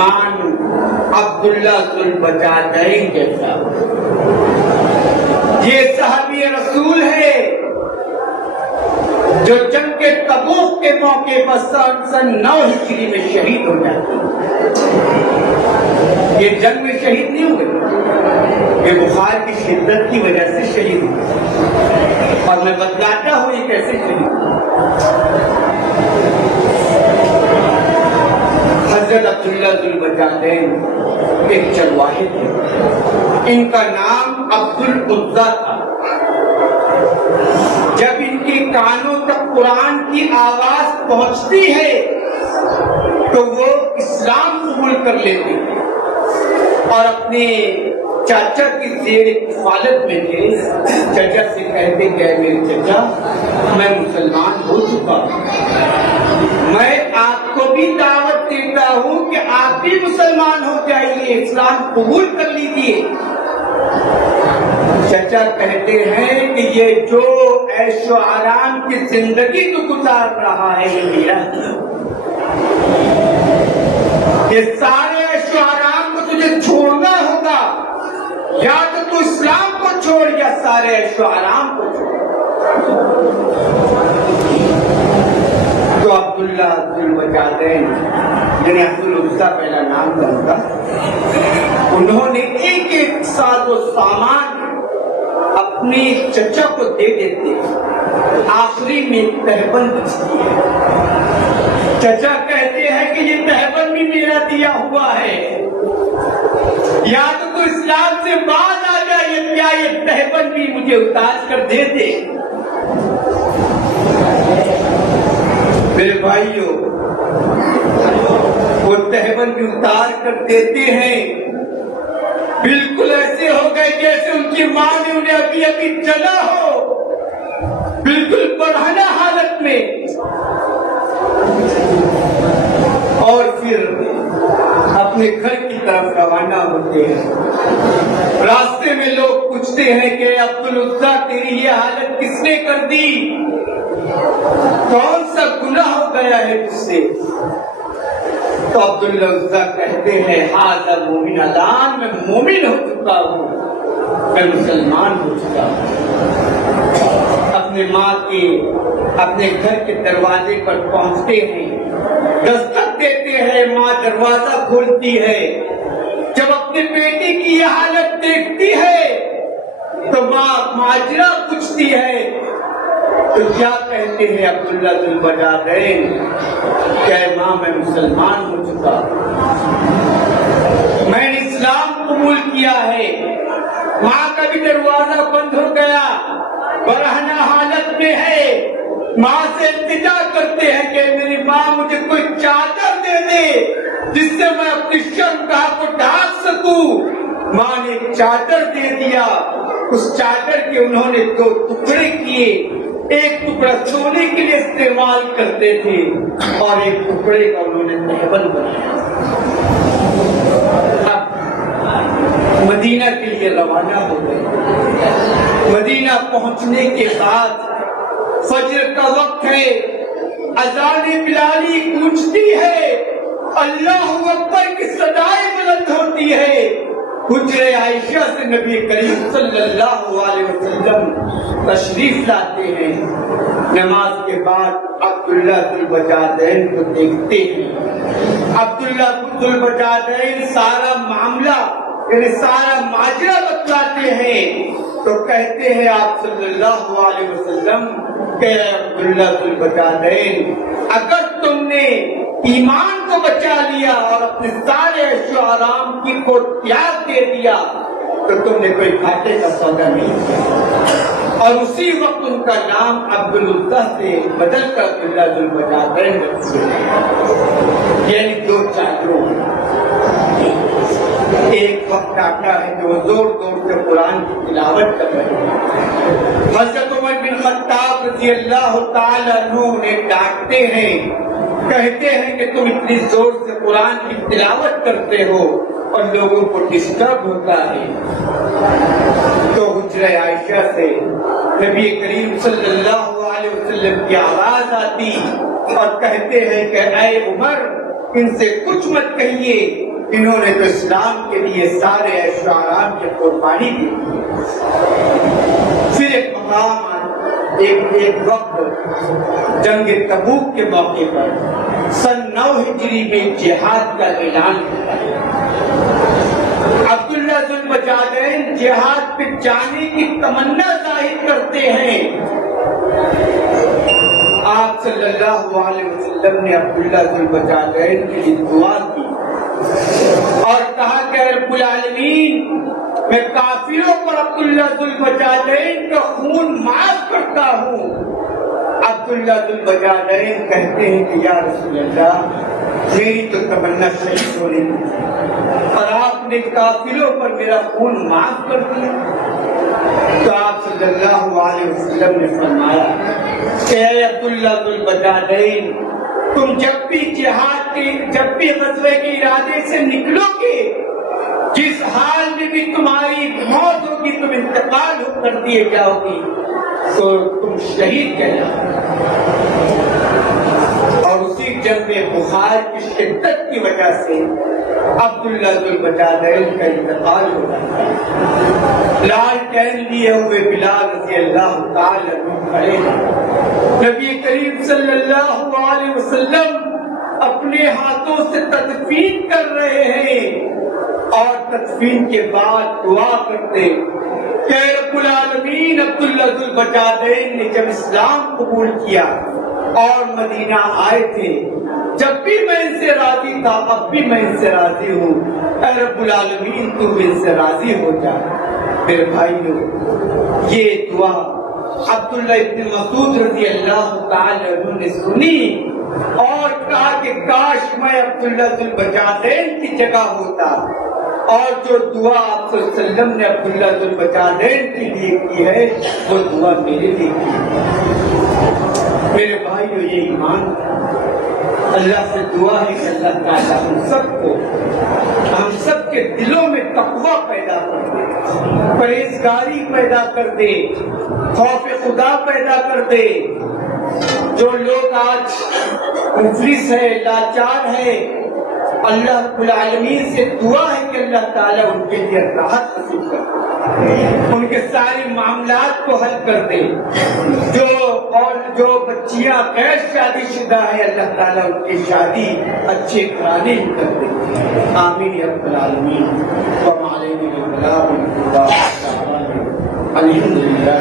عبداللہ ذوالبجادین جیسا یہ صحابی رسول ہے جو جنگ کے تبوک کے موقع پر سن 9 ہجری میں شہید ہو جاتے ہیں۔ یہ جنگ میں شہید نہیں ہوئے، یہ بخار کی شدت کی وجہ سے شہید ہوئے، اور میں بتلاتا ہوں یہ کیسے شہید ہوئے۔ حضرت عبداللہ ذوالبجادین ایک چرواہے تھے، ان کا نام عبد العزا تھا۔ جب ان کے کانوں تک قرآن کی آواز پہنچتی ہے تو وہ اسلام قبول کر لیتے ہیں، اور اپنے چاچا کی زیر کفالت میں تھے۔ چچا سے کہتے کہ میرے چچا میں مسلمان ہو چکا ہوں، میں آپ کو بھی دعوت دیتا ہوں کہ آپ بھی مسلمان ہو جائیے، اسلام قبول کر لیجیے۔ چچا کہتے ہیں کہ یہ جو عیش و آرام کی زندگی تو گزار رہا ہے یہ میرا، یہ سارے عیش و آرام کو تجھے چھوڑنا ہوگا، یا تو اسلام کو چھوڑ یا سارے عیش و آرام کو چھوڑ۔ تو عبداللہ ذوالبجادین جنہیں عبد العزا پہلا نام تھا ان کا، انہوں نے ایک ایک ساز و سامان اپنے چچا کو دے دیتے، آخری میں تہبند بچتی ہے۔ چچا کہتے ہیں کہ یہ تہبند بھی میرا دیا ہوا ہے، یا تو اسلام سے باز آ جائے یا یہ تہبند بھی مجھے اتار کر دے دے۔ میرے بھائیوں، وہ تہبند بھی اتار کر دیتے ہیں، بالکل ایسے ہو گئے جیسے ان کی ماں نے انہیں ابھی ابھی چلا ہو، بالکل برہنہ حالت میں۔ اور پھر اپنے گھر کی طرف روانہ ہوتے ہیں۔ راستے میں لوگ پوچھتے ہیں کہ عبد العزا تیری یہ حالت کس نے کر دی، کون سا گناہ ہو گیا ہے تجھ سے؟ تو عبد العزا کہتے ہیں ہاذا مومن الان، میں مومن ہو چکا ہوں، میں مسلمان ہو چکا ہوں۔ اپنے ماں کے اپنے گھر کے دروازے پر پہنچتے ہیں، دستک دیتے ہیں، ماں دروازہ کھولتی ہے۔ جب اپنے بیٹی کی یہ حالت دیکھتی ہے تو ماں ماجرا پوچھتی ہے، تو کیا کہتے ہیں عبداللہ ذوالبجادین کہ ماں میں مسلمان ہو چکا، میں نے اسلام قبول کیا ہے۔ ماں کا بھی دروازہ بند ہو گیا، برہنہ حالت میں ہے۔ ماں سے التجا کرتے ہیں کہ میری ماں مجھے کوئی چادر دے دے جس سے میں اپنی شرمگاہ کو ڈھانپ سکوں۔ ماں نے ایک چادر دے دیا، اس چادر کے انہوں نے 2 ٹکڑے کیے، ایک ٹکڑا سونے کے لیے استعمال کرتے تھے اور ایک ٹکڑے کا انہوں نے تہبند بنایا۔ اب مدینہ کے لیے روانہ ہو گئے۔ مدینہ پہنچنے کے بعد فجر کا وقت ہے، اذان بلالی گونجتی ہے، اللہ اکبر کی صدائیں بلند ہوتی ہے۔ حجرہ عائشہ سے نبی کریم صلی اللہ علیہ وسلم تشریف لاتے ہیں۔ نماز کے بعد عبداللہ ذوالبجادین کو دیکھتے ہیں۔ عبداللہ ذوالبجادین سارا معاملہ یعنی سارا ماجرا بتلاتے ہیں، تو کہتے ہیں آپ صلی اللہ علیہ وسلم کہ عبداللہ ذوالبجادین، اگر تم نے ایمان کو بچا لیا اور اپنے سارے عیش و آرام کی کو تیاگ دے دیا تو تم نے کوئی گھاٹے کا سودا نہیں کیا۔ اور اسی وقت ان کا نام عبد العزا سے بدل کر عبداللہ ذوالبجادین رکھ دیا، یعنی 2 چادروں۔ ایک وقت آتا ہے جو زور زور سے قرآن کی تلاوت کر رہے ہیں۔ حضرت عمر بن خطاب رضی اللہ تعالی عنہ انہیں ڈانٹتے ہیں، کہتے ہیں کہ تم اتنی زور سے قرآن کی تلاوت کرتے ہو اور لوگوں کو ڈسٹرب ہوتا ہے۔ تو حجرہ عائشہ سے نبی کریم صلی اللہ علیہ وسلم کی آواز آتی اور کہتے ہیں کہ اے عمر، ان سے کچھ مت کہیے، انہوں نے تو اسلام کے لیے سارے عیش و آرام کی قربانی دی. پھر ایک مقام ایک وقت جنگ تبوک کے موقع پر سن 9 ہجری میں جہاد کا اعلان ہوتا ہے. عبداللہ ذو البجاجین جہاد پہ جانے کی تمنا ظاہر کرتے ہیں. آپ صلی اللہ علیہ وسلم نے عبداللہ ذو البجاجین کے لیے دعا کی اور کہا کہ رب العالمین میں کافروں پر عبداللہ ذو البجاجین کا خون معاف کرتا ہوں. عبداللہ ذو البجاجین کہتے ہیں کہ یا رسول اللہ میری تو تمنا شہید ہونے کی اور آپ نے کافروں پر میرا خون معاف کر دیا. تو آپ صلی اللہ علیہ وسلم نے فرمایا کہ اے عبداللہ ذو البجاجین تم جب بھی جہاد کے جب بھی غزوے کے ارادے سے نکلو گے جس حال میں بھی تمہاری موت ہوگی تم انتقال کر دیے جاؤ گی تو تم شہید کہلاؤ. اور اسی جنگ میں بخار کی شدت کی وجہ سے عبداللہ ذو البجاجین کا انتقال ہو جاتا ہے. لالٹین لیے ہوئے بلال رضی اللہ تعالی عنہ کھڑے ہیں. نبی کریم صلی اللہ علیہ وسلم اپنے ہاتھوں سے تدفین کر رہے ہیں اور تدفین کے بعد دعا کرتے کہ رب العالمین عبداللہ ذو البجاجین نے جب اسلام قبول کیا اور مدینہ آئے تھے جب بھی میں ان سے راضی تھا اب بھی میں ان سے راضی ہوں. اے رب العالمین تم ان سے راضی ہو جا. میرے بھائیو یہ دعا عبداللہ ابن مسعود رضی اللہ تعالی عنہ نے سنی اور کہا کہ کاش میں عبداللہ ذو البجاجین کی جگہ ہوتا اور جو دعا آپ صلی اللہ علیہ وسلم نے عبداللہ ذو البجاجین کے لیے کی ہے وہ دعا میرے لیے کی. میرے بھائیو یہ ایمان اللہ سے دعا ہے کہ اللہ تعالیٰ ہم سب کے دلوں میں تقویٰ پیدا کر دے, پرہیزگاری پیدا کر دے, خوف خدا پیدا کر دے. جو لوگ آج مفلس ہے لاچار ہے اللہ رب العالمین سے دعا ہے کہ اللہ تعالیٰ ان کے لیے راحت نصیب کر دے, ان کے سارے معاملات کو حل کر دے. جو بچیاں غیر شادی شدہ ہے اللہ تعالیٰ ان کی شادی اچھے گھرانے میں کر دے. آمین یا رب العالمین. الحمد للہ.